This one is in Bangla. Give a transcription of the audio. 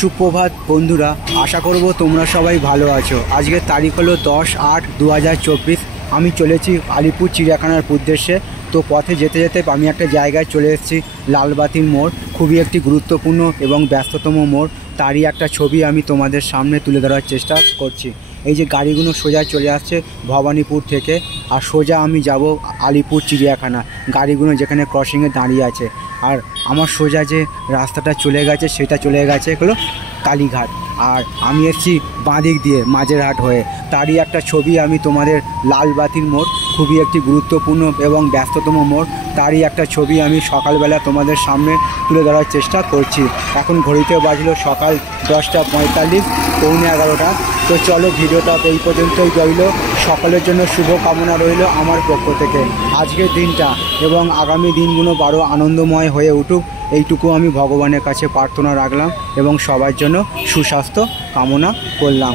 সুপ্রভাত বন্ধুরা, আশা করব তোমরা সবাই ভালো আছো। আজকের তারিখ হলো 10/8/2024। আমি চলেছি আলিপুর চিড়িয়াখানার উদ্দেশ্যে। তো পথে যেতে যেতে আমি একটা জায়গায় চলে এসেছি, লালবাতির মোড়। খুবই একটি গুরুত্বপূর্ণ এবং ব্যস্ততম মোড়। তারই একটা ছবি আমি তোমাদের সামনে তুলে ধরার চেষ্টা করছি। এই যে গাড়িগুলো সোজা চলে আসছে ভবানীপুর থেকে, আর সোজা আমি যাব আলিপুর চিড়িয়াখানা। গাড়িগুলো যেখানে ক্রসিংয়ে দাঁড়িয়ে আছে, আর আমার সোজা যে রাস্তাটা চলে গেছে সেটা চলে গেছে হলো কালীঘাট। আর আমি এসেছি বাঁদিক দিয়ে মাঝেরহাট হয়ে। তারই একটা ছবি আমি তোমাদের লালবাতির মোড়, খুবই একটি গুরুত্বপূর্ণ এবং ব্যস্ততম মোড়। তারই একটা ছবি আমি সকালবেলা তোমাদের সামনে তুলে ধরার চেষ্টা করছি। এখন ঘড়িতে বাজলো সকাল 10:45, পৌনে 11টা। তো চলো, ভিডিওটা এই পর্যন্তই রইল। সকালের জন্য শুভ কামনা রইল আমার পক্ষ থেকে। আজকের দিনটা এবং আগামী দিনগুলো আরও আনন্দময় হয়ে উঠুক, এইটুকু আমি ভগবানের কাছে প্রার্থনা রাখলাম এবং সবার জন্য সুস্বাস্থ্য কামনা করলাম।